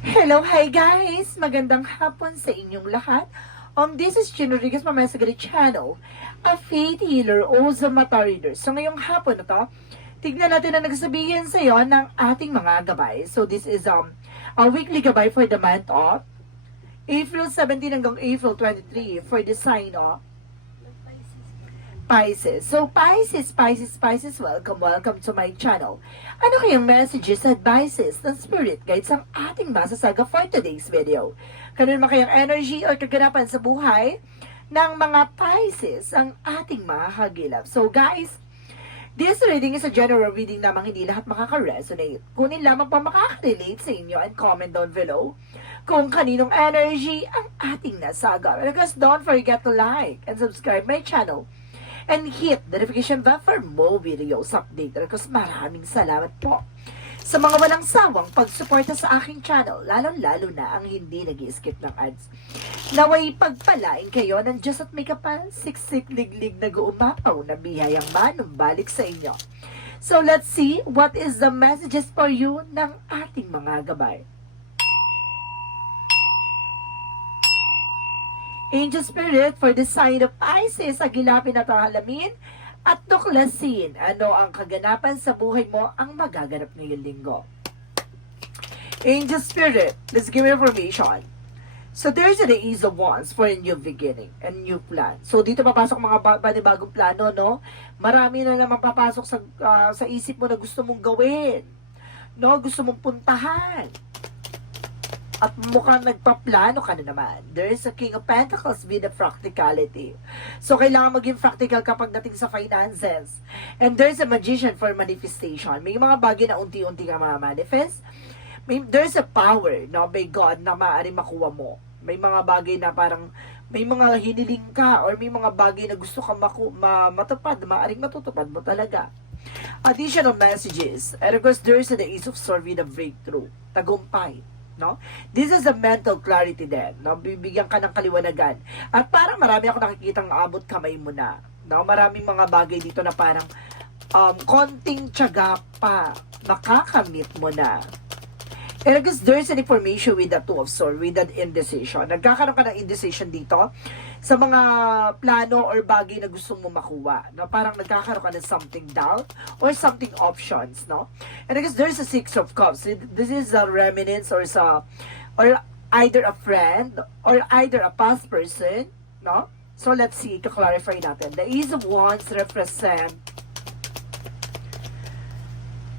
Hello, hi guys! Magandang hapon sa inyong lahat. Um, this is Gino Rodriguez from Masagari Channel, a faith healer o Mata reader. So ngayong hapon na to, tignan natin ang nagsasabihin sa iyo ng ating mga gabay. So this is um a weekly gabay for the month of April 17 hanggang April 23 for the sign of Pisces. So, Pisces, Pisces, Pisces, welcome, welcome to my channel. Ano kayang messages, advices, ng spirit guides ang ating masasaga for today's video? Kanon naman kayang energy or kaganapan sa buhay ng mga Pisces ang ating mga hagilap. So, guys, This reading is a general reading lamang hindi lahat makaka-resonate. Kunin lamang pa makaka-relate sa inyo and comment down below kung kaninong energy ang ating nasaga. Because don't forget to like and subscribe my channel and hit the notification bell for more videos update. Because maraming salamat po sa mga walang sawang pagsuporta sa aking channel, lalong-lalo na ang hindi nag skip ng ads. Naway pagpalain kayo ng Diyos at may kapal, siksik liglig na guumapaw na biyayang manumbalik sa inyo. So let's see what is the messages for you ng ating mga gabay. Angel Spirit for the sign of Pisces, agilapin at halamin at tuklasin ano ang kaganapan sa buhay mo ang magaganap ngayong linggo. Angel Spirit, let's give information. So there's an ease of wands for a new beginning, a new plan. So dito papasok mga ba- panibagong plano, no? Marami na naman papasok sa ah, sa isip mo na gusto mong gawin. No, gusto mong puntahan. At mukhang nagpaplano ka na naman. There is a King of Pentacles with the practicality. So, kailangan maging practical kapag dating sa finances. And there's a Magician for manifestation. May mga bagay na unti-unti ka ma-manifest. May, there's a power, no, by God, na maaari makuha mo. May mga bagay na parang, may mga hiniling ka or may mga bagay na gusto ka maku, ma, matupad, maaaring matutupad mo talaga. Additional messages. And of course, there's the Ace of Swords with a breakthrough. Tagumpay no? This is a mental clarity din, no? Bibigyan ka ng kaliwanagan. At parang marami ako nakikitang abot kamay mo na, no? Maraming mga bagay dito na parang um, konting tiyaga pa, makakamit mo na. And guess there's an information with the two of swords, with that indecision. Nagkakaroon ka ng indecision dito sa mga plano or bagay na gusto mo makuha. No? Parang nagkakaroon ka ng something doubt or something options. No? And I guess there's a six of cups. This is a remnants or sa or either a friend or either a past person. No? So let's see, to-clarify natin. The Ace of Wands represent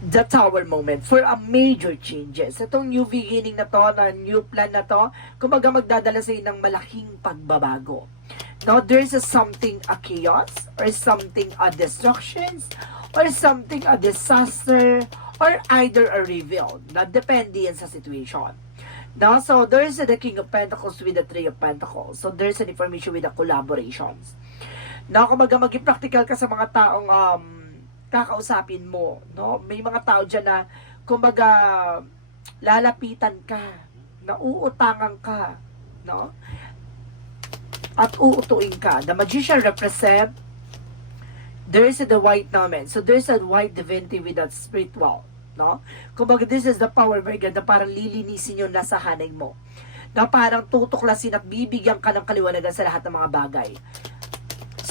the tower moment for a major changes. Itong new beginning na to, na new plan na to, kumaga magdadala sa ng malaking pagbabago. Now, there's a something a chaos, or something a destructions, or something a disaster, or either a reveal. Na depende yan sa situation. Now, so there's the King of Pentacles with the Three of Pentacles. So there's an information with the collaborations. Now, kumaga maging practical ka sa mga taong um, kakausapin mo, no? May mga tao diyan na kumbaga lalapitan ka, na uutangan ka, no? At uutuin ka. The magician represent there is the white element. So there's a white divinity with that spiritual, no? Kumbaga this is the power God na parang lilinisin yung nasa hanay mo. Na parang tutuklasin at bibigyan ka ng kaliwanagan sa lahat ng mga bagay.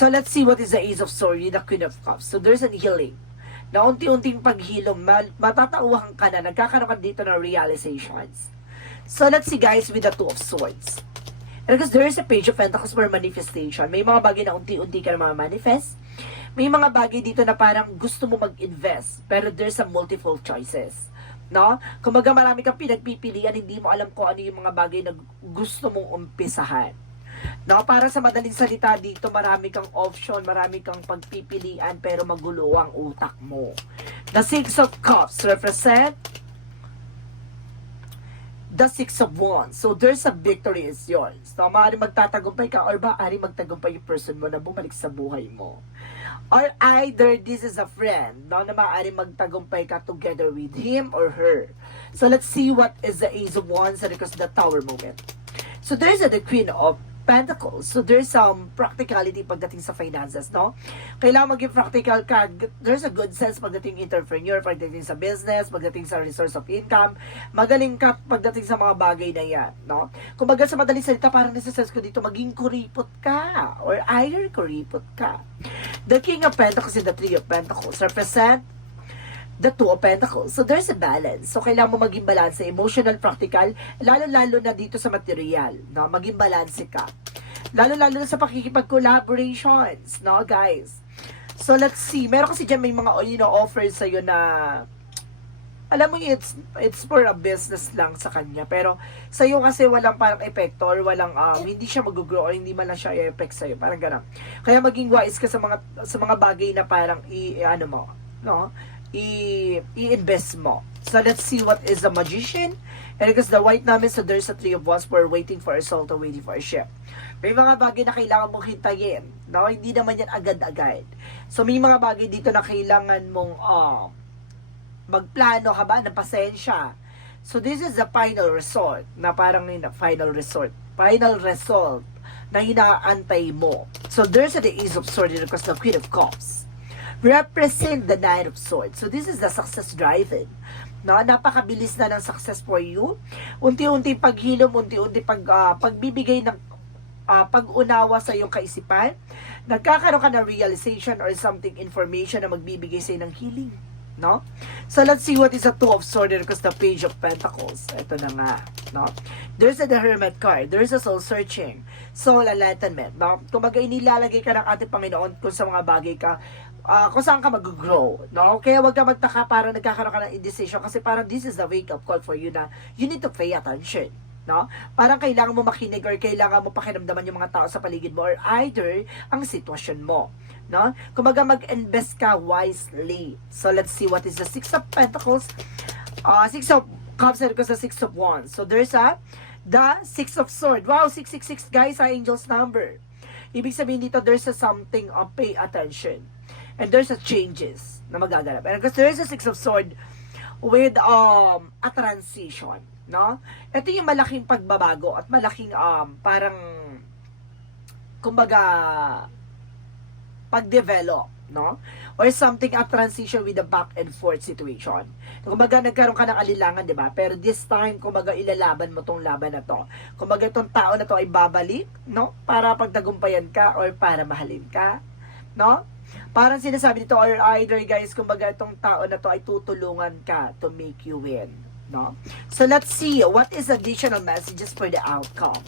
So let's see what is the Ace of Swords, the Queen of Cups. So there's an healing. Na unti-unting paghilom, ma- matatauhan ka na, nagkakaroon ka dito ng realizations. So let's see guys with the Two of Swords. And because there is a Page of Pentacles for manifestation. May mga bagay na unti-unti ka na manifest. May mga bagay dito na parang gusto mo mag-invest. Pero there's a multiple choices. No? Kumaga marami kang pinagpipilian, hindi mo alam kung ano yung mga bagay na gusto mong umpisahan. No, para sa madaling salita dito, marami kang option, marami kang pagpipilian, pero magulo ang utak mo. The Six of Cups represent the Six of Wands. So, there's a victory is yours. So, maaari magtatagumpay ka or maaari magtagumpay yung person mo na bumalik sa buhay mo. Or either this is a friend, no, na maaari magtagumpay ka together with him or her. So, let's see what is the Ace of Wands and because the Tower moment. So, there's a, the Queen of Pentacles. So there's some practicality pagdating sa finances, no? Kailangan maging practical ka. There's a good sense pagdating entrepreneur, pagdating sa business, pagdating sa resource of income. Magaling ka pagdating sa mga bagay na yan, no? Kung baga sa madaling salita, parang nasa-sense ko dito, maging kuripot ka or either kuripot ka. The King of Pentacles and the Three of Pentacles represent the Two of Pentacles. So, there's a balance. So, kailangan mo maging balance emotional, practical, lalo-lalo na dito sa material, no? Maging balance ka. Lalo-lalo na sa pakikipag-collaborations, no, guys? So, let's see. Meron kasi dyan may mga, you know, offers sa'yo na alam mo, it's, it's for a business lang sa kanya. Pero, sa'yo kasi walang parang epekto or walang, um, hindi siya mag-grow or hindi man lang siya i-effect sa'yo. Parang ganun. Kaya maging wise ka sa mga, sa mga bagay na parang i, ano mo, no? I-invest mo. So, let's see what is the magician. And because the white namin, so there's a three of wands, we're waiting for a soul to waiting for a ship. May mga bagay na kailangan mong hintayin. No? Hindi naman yan agad-agad. So, may mga bagay dito na kailangan mong, um, magplano ka ba ng pasensya. So, this is the final resort na parang yun, final resort. Final result na hinaantay mo. So, there's the Ace of Swords because the Queen of Cups represent the Knight of Swords. So, this is the success driving. No, napakabilis na ng success for you. Unti-unti paghilom, unti-unti pag, ah, pagbibigay ng ah, pag-unawa sa iyong kaisipan. Nagkakaroon ka ng realization or something information na magbibigay sa ng healing. No? So, let's see what is the Two of Swords because the Page of Pentacles. Ito na nga. No? There's a the Hermit card. There's a soul searching. Soul enlightenment. No? Mag inilalagay ka ng ating Panginoon kung sa mga bagay ka, ah, kung saan ka mag-grow. No? Kaya wag ka magtaka para nagkakaroon ka ng indecision kasi parang this is the wake-up call for you na you need to pay attention. No? Parang kailangan mo makinig or kailangan mo pakiramdaman yung mga tao sa paligid mo or either ang sitwasyon mo. No? Kumaga mag-invest ka wisely. So let's see what is the Six of Pentacles. Uh, six of Cups and the Six of Wands. So there's a the Six of Sword. Wow, 666 guys, sa angel's number. Ibig sabihin dito, there's a something of pay attention. And there's a changes na magaganap. And because there's a Six of Sword with um a transition, no? Ito yung malaking pagbabago at malaking um parang kumbaga pag-develop, no? Or something a transition with a back and forth situation. Kumbaga nagkaroon ka ng alilangan, 'di ba? Pero this time kumbaga ilalaban mo tong laban na to. Kumbaga itong tao na to ay babalik, no? Para pagtagumpayan ka or para mahalin ka, no? Parang sinasabi dito or either guys, kumbaga itong tao na to ay tutulungan ka to make you win, no? So let's see what is additional messages for the outcome.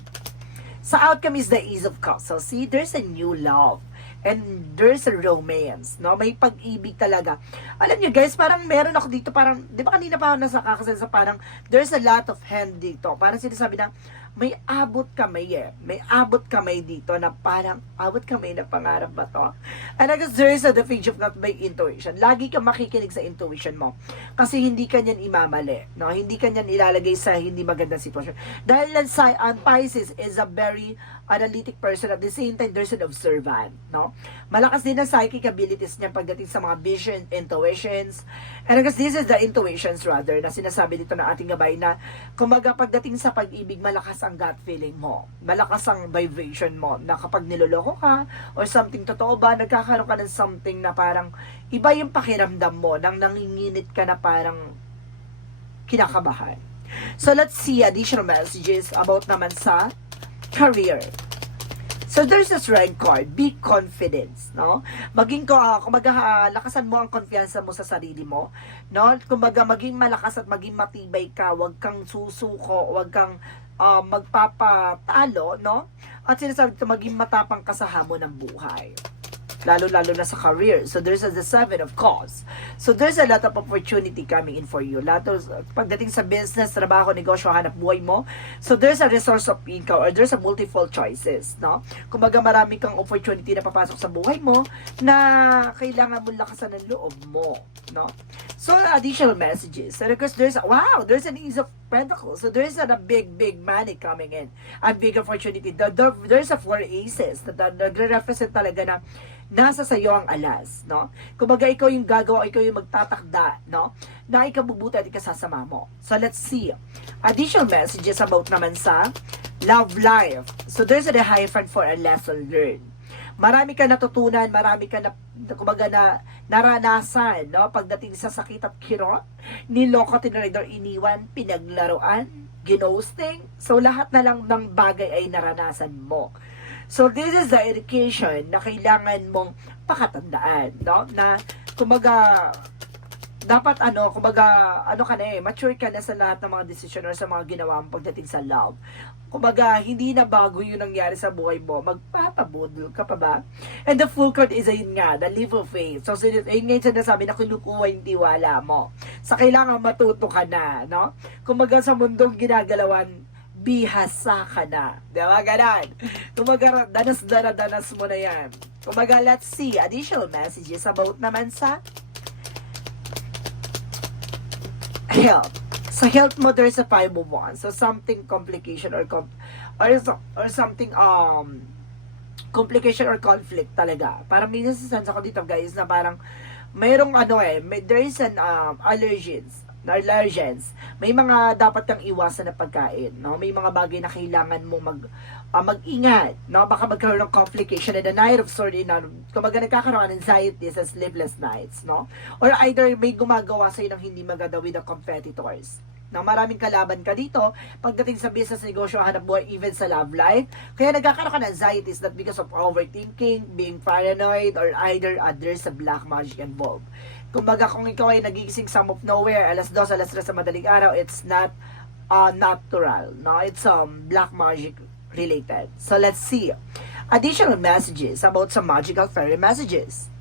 Sa outcome is the ease of cups. So see, there's a new love. And there's a romance, no? May pag-ibig talaga. Alam niyo guys, parang meron ako dito, parang, di ba kanina pa ako nasa kakasensa, parang there's a lot of hand dito. Parang sinasabi na, may abot kamay eh. May abot kamay dito na parang, abot kamay na pangarap ba to? And I guess there is a the of not by intuition. Lagi ka makikinig sa intuition mo. Kasi hindi ka niyan imamali. No? Hindi ka niyan ilalagay sa hindi magandang sitwasyon. Dahil ang, Cy- ang Pisces is a very analytic person. At the same time, there's an observant. No? Malakas din ang psychic abilities niya pagdating sa mga vision, intuitions. And guess this is the intuitions rather na sinasabi dito ng ating gabay na kumbaga pagdating sa pag-ibig, malakas ang gut feeling mo. Malakas ang vibration mo na kapag niloloko ka or something totoo ba, nagkakaroon ka ng something na parang iba yung pakiramdam mo nang nanginginit ka na parang kinakabahan. So let's see additional messages about naman sa career. So there's a strength card, be confidence, no? Maging ko uh, kumbaga ah, lakasan mo ang konfiyansa mo sa sarili mo, no? Kumbaga maging malakas at maging matibay ka, wag kang susuko, wag kang ah, magpapatalo, no? At sinasabi dito maging matapang ka sa hamon ng buhay lalo-lalo na sa career. So, there's a, the seven of course. So, there's a lot of opportunity coming in for you. Lahat of, pagdating sa business, trabaho, negosyo, hanap buhay mo. So, there's a resource of income or there's a multiple choices, no? Kumbaga, marami kang opportunity na papasok sa buhay mo na kailangan mo lakasan ng loob mo, no? So, additional messages. And of there's, wow, there's an ease of pentacles. So, there's a, a big, big money coming in. A big opportunity. The, the, there's a four aces na nagre-represent talaga na nasa sa iyo ang alas, no? Kumbaga ikaw yung gagawa, ikaw yung magtatakda, no? Na ikabubuti at ikasasama mo. So let's see. Additional messages about naman sa love life. So there's a hyphen for a lesson learned. Marami ka natutunan, marami ka na, kumbaga na naranasan, no? Pagdating sa sakit at kirot, niloko, tinrader, iniwan, pinaglaruan, ginosting. So lahat na lang ng bagay ay naranasan mo. So this is the education na kailangan mong pakatandaan, no? Na kumbaga dapat ano, kumbaga, ano ka na eh, mature ka na sa lahat ng mga decision or sa mga ginawa mo pagdating sa love. Kumbaga, hindi na bago yung nangyari sa buhay mo, magpapabudol ka pa ba? And the full card is ayun nga, the leap of faith. So, ayun nga yung sinasabi na kinukuha yung tiwala mo. Sa kailangan matuto ka na, no? Kumbaga, sa mundong ginagalawan, bihasa ka na. Di ba? Ganon. Kumbaga, danas-danas mo na yan. Kumbaga, let's see additional messages about naman sa health. Sa health mo, there's a five of wands. So, something complication or com- or, or something um complication or conflict talaga. Parang minsan sa ako dito, guys, na parang mayroong ano eh, may, there is an um, allergens allergens. May mga dapat kang iwasan na pagkain, no? May mga bagay na kailangan mo mag ah, mag-ingat, no? Baka magkaroon ng complication and the night of sword in kumaga nagkakaroon ng anxiety sa sleepless nights, no? Or either may gumagawa sa'yo ng hindi maganda with the competitors. Na maraming kalaban ka dito pagdating sa business, negosyo, hanap buhay, even sa love life. Kaya nagkakaroon ka ng anxieties not because of overthinking, being paranoid, or either uh, there's a black magic involved. Kumbaga kung ikaw ay nagigising some of nowhere, alas 2, alas 3 sa madaling araw, it's not uh, natural. No? It's um, black magic related. So let's see. Additional messages about some magical fairy messages.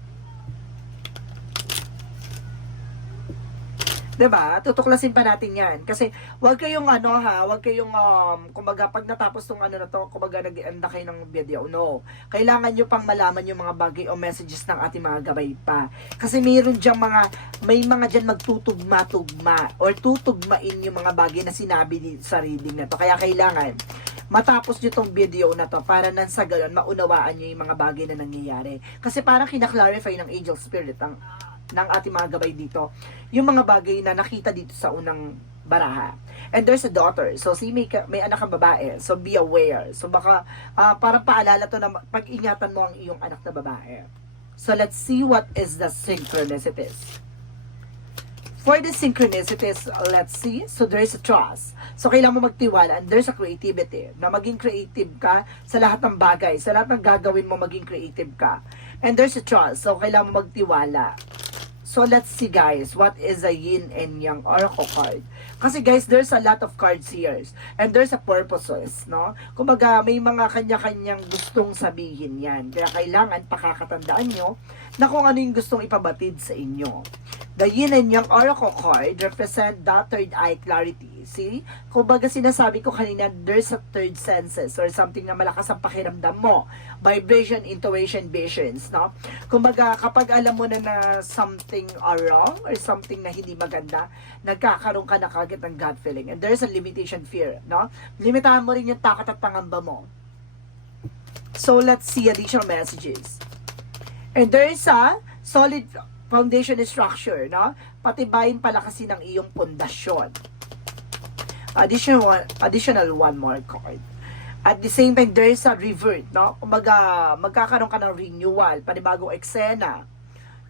'Di ba? Tutuklasin pa natin 'yan kasi wag kayong ano ha, wag kayong um kumbaga pag natapos tong ano na to, kumbaga nag-end na kayo ng video. No. Kailangan niyo pang malaman yung mga bagay o messages ng ating mga gabay pa. Kasi mayroon diyang mga may mga diyan magtutugma-tugma or tutugmain yung mga bagay na sinabi sa reading na to. Kaya kailangan matapos nyo tong video na to para nang sa ganun maunawaan nyo yung mga bagay na nangyayari. Kasi parang kinaklarify ng angel spirit ang ng ating mga gabay dito yung mga bagay na nakita dito sa unang baraha. And there's a daughter. So, si may, may anak kang babae. So, be aware. So, baka ah, parang paalala to na pag-ingatan mo ang iyong anak na babae. So, let's see what is the synchronicities. For the synchronicities, let's see. So, there's a trust. So, kailangan mo magtiwala and there's a creativity. Na maging creative ka sa lahat ng bagay. Sa lahat ng gagawin mo, maging creative ka. And there's a trust. So, kailangan magtiwala. So, let's see guys, what is a yin and yang oracle card? Kasi guys, there's a lot of cards here. And there's a purposes, no? Kumbaga, may mga kanya-kanyang gustong sabihin yan. Kaya kailangan pakakatandaan nyo na kung ano yung gustong ipabatid sa inyo. The yin and yang oracle card represent that third eye clarity. See? Kumbaga sinasabi ko kanina, there's a third senses or something na malakas ang pakiramdam mo. Vibration, intuition, visions, no? Kumbaga, kapag alam mo na na something are wrong or something na hindi maganda, nagkakaroon ka na kagad ng gut feeling. And there's a limitation fear, no? Limitahan mo rin yung takot at pangamba mo. So, let's see additional messages. And there is a solid foundation structure, no? Patibayin palakasin ng iyong pundasyon. Additional one, additional one more card. At the same time, there is a revert, no? Kumaga, magkakaroon ka ng renewal, panibagong eksena,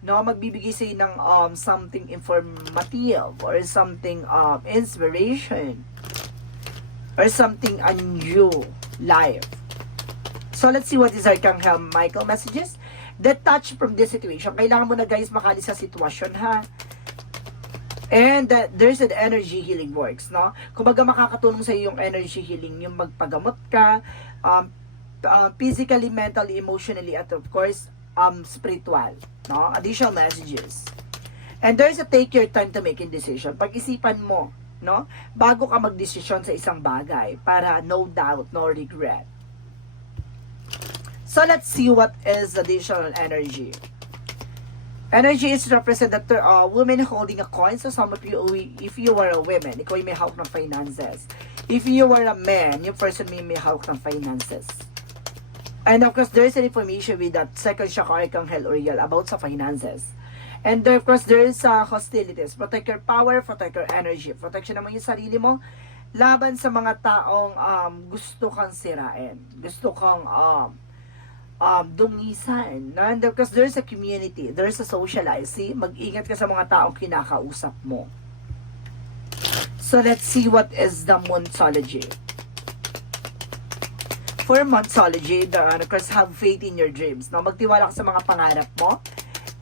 no? Magbibigay sa'yo ng um, something informative or something um, inspiration or something a new life. So, let's see what is our Kanghel Michael messages. Detach from this situation. Kailangan mo na guys makalis sa sitwasyon ha. And that there's an energy healing works, no? Kumbaga makakatulong sa iyo yung energy healing, yung magpagamot ka, um, uh, physically, mentally, emotionally, at of course, um, spiritual, no? Additional messages. And there's a take your time to make a decision. Pag-isipan mo, no? Bago ka magdesisyon sa isang bagay para no doubt, no regret. So let's see what is additional energy. Energy is represented to uh, women holding a coin. So some of you, if you were a woman, ikaw ay may hawak ng finances. If you were a man, yung person may may hawak ng finances. And of course, there's an information with that second chakra Archangel Uriel about sa finances. And there, of course, there is uh, hostilities. Protect your power, protect your energy. Protection naman yung sarili mo. laban sa mga taong um, gusto kang sirain. Gusto kang um, um, dungisan. No? Because there's a community, there's a socialize. See? Mag-ingat ka sa mga taong kinakausap mo. So let's see what is the Monsology. For Monsology, the, uh, of course, have faith in your dreams. No? Magtiwala ka sa mga pangarap mo.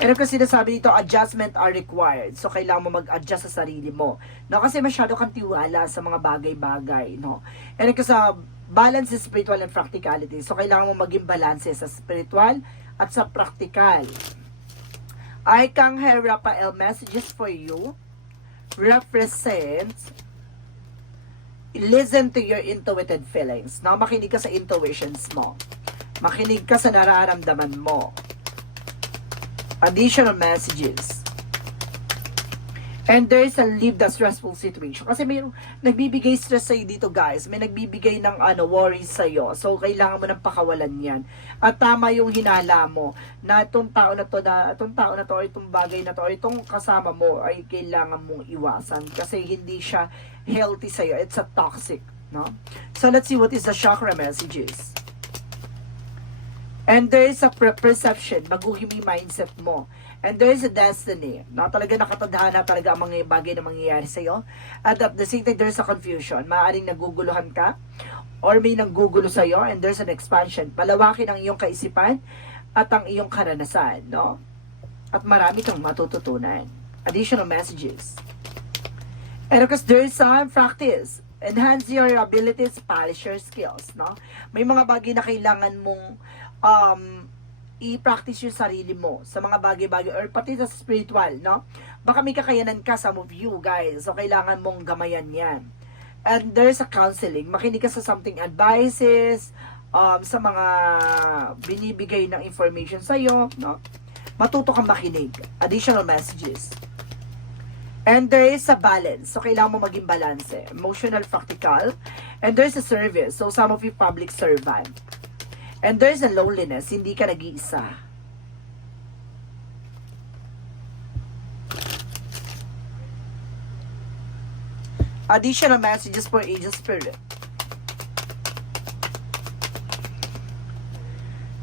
Of course, sinasabi dito, adjustment are required. So, kailangan mo mag-adjust sa sarili mo. No? Kasi masyado kang tiwala sa mga bagay-bagay. No? And uh, balance is spiritual and practicality. So, kailangan mo maging balance sa spiritual at sa practical. I Kang Rafael messages for you represents listen to your intuitive feelings. No? Makinig ka sa intuitions mo. Makinig ka sa nararamdaman mo. Additional messages. And there is a leave the stressful situation. Kasi may nagbibigay stress sa'yo dito guys. May nagbibigay ng ano, worries sa'yo. So, kailangan mo ng pakawalan yan. At tama yung hinala mo na itong tao na to, na, itong tao na to, or itong bagay na to, or itong kasama mo ay kailangan mong iwasan. Kasi hindi siya healthy sa'yo. It's a toxic. No? So, let's see what is the chakra messages. And there is a perception, baguhin yung mindset mo. And there is a destiny. Na talaga nakatadhana talaga ang mga bagay na mangyayari sa'yo. At at the same time, there's a confusion. Maaaring naguguluhan ka or may nanggugulo sa'yo and there's an expansion. Palawakin ang iyong kaisipan at ang iyong karanasan. No? At marami kang matututunan. Additional messages. And of course, there is some practice. Enhance your abilities, polish your skills, no? May mga bagay na kailangan mong um, i-practice yung sarili mo sa mga bagay-bagay or pati sa spiritual, no? Baka may kakayanan ka some of you, guys. So, kailangan mong gamayan yan. And there's a counseling. Makinig ka sa something advices, um, sa mga binibigay ng information sa'yo, no? Matuto kang makinig. Additional messages. And there is a balance. So, kailangan mo maging balance. Emotional, practical. And there's a service. So, some of you public servant. And there's a loneliness. Hindi ka nag-iisa. Additional messages for angel spirit.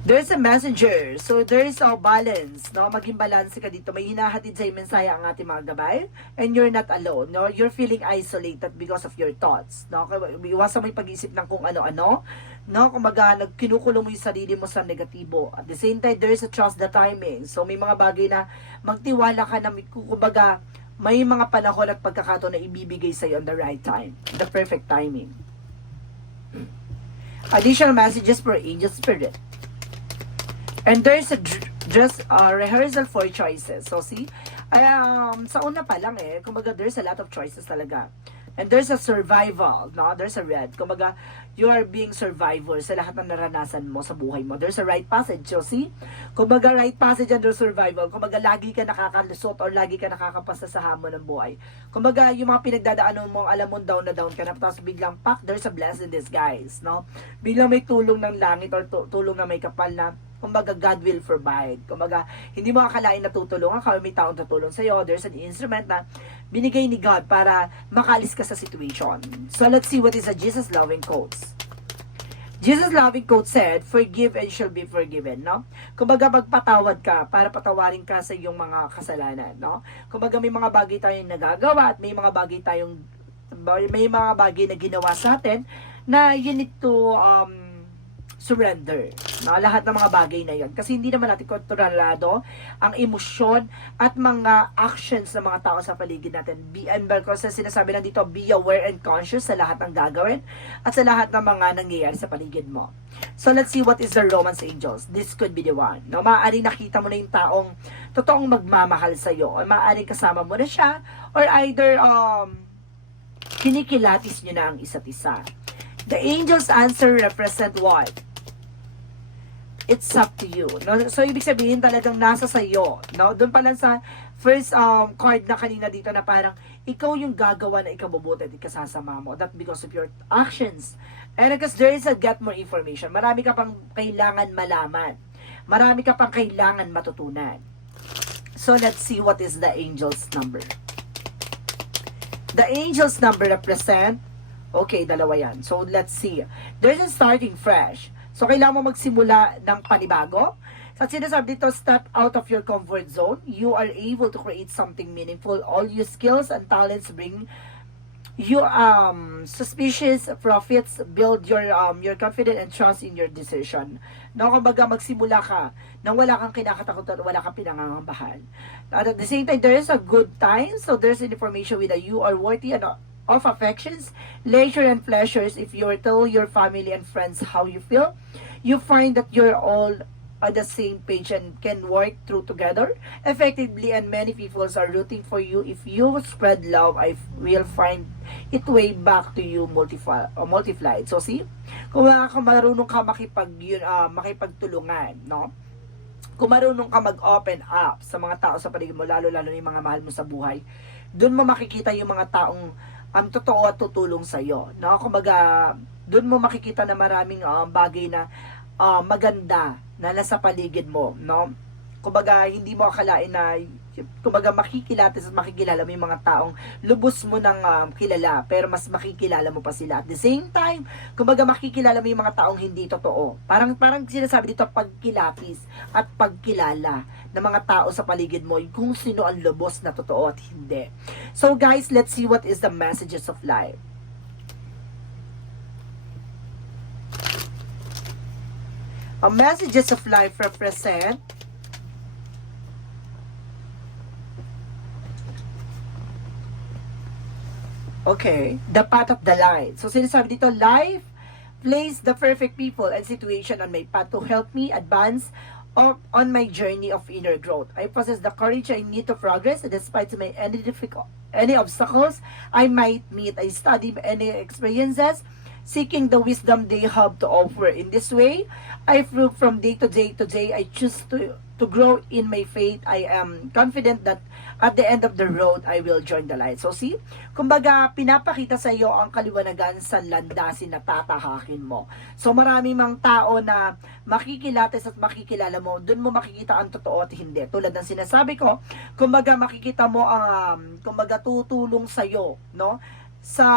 There's a messenger. So, there is a balance. No? Maging balance ka dito. May hinahatid sa mensahe ang ating mga gabay. And you're not alone. No? You're feeling isolated because of your thoughts. No? Iwasan mo yung pag-isip ng kung ano-ano. No? Kumbaga, nagkinukulong mo yung sarili mo sa negatibo. At the same time, there is a trust the timing. So, may mga bagay na magtiwala ka na, kumbaga, may mga panahon at pagkakataon na ibibigay sa'yo on the right time. The perfect timing. Additional messages for angel spirit. And there's a just a rehearsal for choices. So see, um, sa una pa lang eh, kumbaga there's a lot of choices talaga. And there's a survival, no? There's a red. Kumbaga, you are being survivor sa lahat ng naranasan mo sa buhay mo. There's a right passage. So, see? Kumbaga, right passage under survival. Kumbaga, lagi ka nakakalusot or lagi ka nakakapasa sa hamon ng buhay. Kumbaga, yung mga pinagdadaanan mo, alam mo down na down ka na, tapos biglang, pak, there's a blessing in disguise, no? Biglang may tulong ng langit or tu- tulong na may kapal na kumbaga God will provide. Kumbaga, hindi mo akalain na tutulungan ka, may taong tutulong sa'yo. There's an instrument na binigay ni God para makalis ka sa situation. So, let's see what is a Jesus loving quotes. Jesus loving quote said, forgive and shall be forgiven, no? Kumbaga magpatawad ka para patawarin ka sa iyong mga kasalanan, no? Kumbaga may mga bagay tayong nagagawa at may mga bagay tayong may mga bagay na ginawa sa atin na you need to um, surrender. No? Lahat ng mga bagay na yon Kasi hindi naman natin kontrolado ang emosyon at mga actions ng mga tao sa paligid natin. Be, and because sinasabi lang dito, be aware and conscious sa lahat ng gagawin at sa lahat ng mga nangyayari sa paligid mo. So let's see what is the Romance Angels. This could be the one. No, maaaring nakita mo na yung taong totoong magmamahal sa iyo. O maaaring kasama mo na siya or either um kinikilatis nyo na ang isa't isa. The angels answer represent what? It's up to you. No? So, ibig sabihin talagang nasa sa iyo. No? Doon pa lang sa first um, card na kanina dito na parang ikaw yung gagawa na ikabubuti at ikasasama mo. That because of your actions. And because there is a get more information. Marami ka pang kailangan malaman. Marami ka pang kailangan matutunan. So, let's see what is the angel's number. The angel's number represent Okay, dalawa yan. So, let's see. There's a starting fresh. So, kailangan mo magsimula ng panibago. Sa sinasabi dito, step out of your comfort zone. You are able to create something meaningful. All your skills and talents bring you um suspicious profits build your um your confidence and trust in your decision. No, kumbaga magsimula ka nang wala kang kinakatakutan, wala kang pinangangambahan. At at the same time, there is a good time. So there's an information with that you are worthy and of affections, leisure and pleasures. If you tell your family and friends how you feel, you find that you're all on the same page and can work through together. Effectively and many people are rooting for you. If you spread love I will find it way back to you multiplied uh, multiplied. So see kung wala ka marunong ka makipag yun, ah, makipagtulungan no? Kung marunong ka mag-open up sa mga tao sa paligid mo, lalo-lalo na yung mga mahal mo sa buhay, doon mo makikita yung mga taong ang totoo at tutulong sa iyo. No? Kumbaga, doon mo makikita na maraming ah, bagay na ah, maganda na nasa paligid mo, no? Kumbaga, hindi mo akalain na kumbaga makikilatis at makikilala mo yung mga taong lubos mo ng um, kilala pero mas makikilala mo pa sila. At the same time kumbaga makikilala mo yung mga taong hindi totoo. Parang parang sinasabi dito pagkilatis at pagkilala ng mga tao sa paligid mo kung sino ang lubos na totoo at hindi. So guys let's see what is the messages of life. Ang messages of life represent Okay, the path of the light. So sinasabi dito, life place the perfect people and situation on my path to help me advance of, on my journey of inner growth. I possess the courage I need to progress despite my any difficult any obstacles I might meet. I study any experiences seeking the wisdom they have to offer. In this way, I prove from day to day to day, I choose to to grow in my faith. I am confident that at the end of the road, I will join the light. So see, kumbaga, pinapakita sa iyo ang kaliwanagan sa landasin na tatahakin mo. So marami mang tao na makikilates at makikilala mo, dun mo makikita ang totoo at hindi. Tulad ng sinasabi ko, kumbaga makikita mo ang, um, kumbaga tutulong sa iyo, no? Sa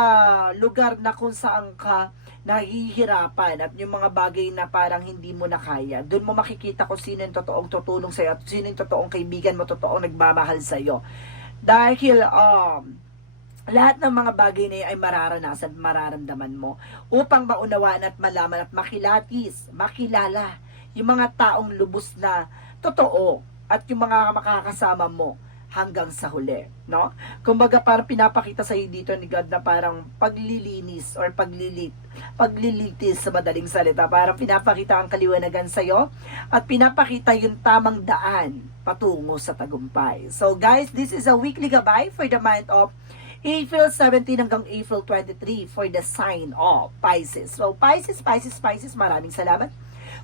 lugar na kung saan ka nahihirapan at yung mga bagay na parang hindi mo na kaya. Doon mo makikita kung sino yung totoong tutulong sa'yo at sino yung totoong kaibigan mo, totoong nagmamahal sa'yo. Dahil, um, lahat ng mga bagay na ay mararanasan, mararamdaman mo upang maunawaan at malaman at makilatis, makilala yung mga taong lubos na totoo at yung mga makakasama mo hanggang sa huli, no? Kumbaga parang pinapakita sa dito ni God na parang paglilinis or paglilit, paglilitis sa madaling salita. Parang pinapakita ang kaliwanagan sa iyo at pinapakita yung tamang daan patungo sa tagumpay. So guys, this is a weekly gabay for the month of April 17 hanggang April 23 for the sign of Pisces. So Pisces, Pisces, Pisces, maraming salamat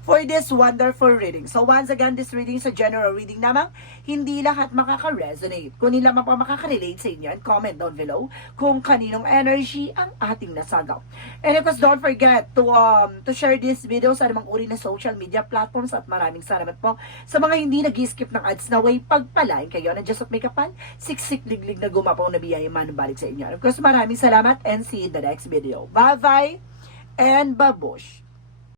for this wonderful reading. So once again, this reading is a general reading namang hindi lahat makaka-resonate. Kung hindi lamang pa makaka-relate sa inyo, comment down below kung kaninong energy ang ating nasagaw. And of course, don't forget to um to share this video sa anumang uri na social media platforms at maraming salamat po sa mga hindi nag-skip ng ads na way pagpalain kayo na just at may kapal, siksik liglig na gumapaw na biyaya manubalik sa inyo. And of course, maraming salamat and see you in the next video. Bye-bye and babush!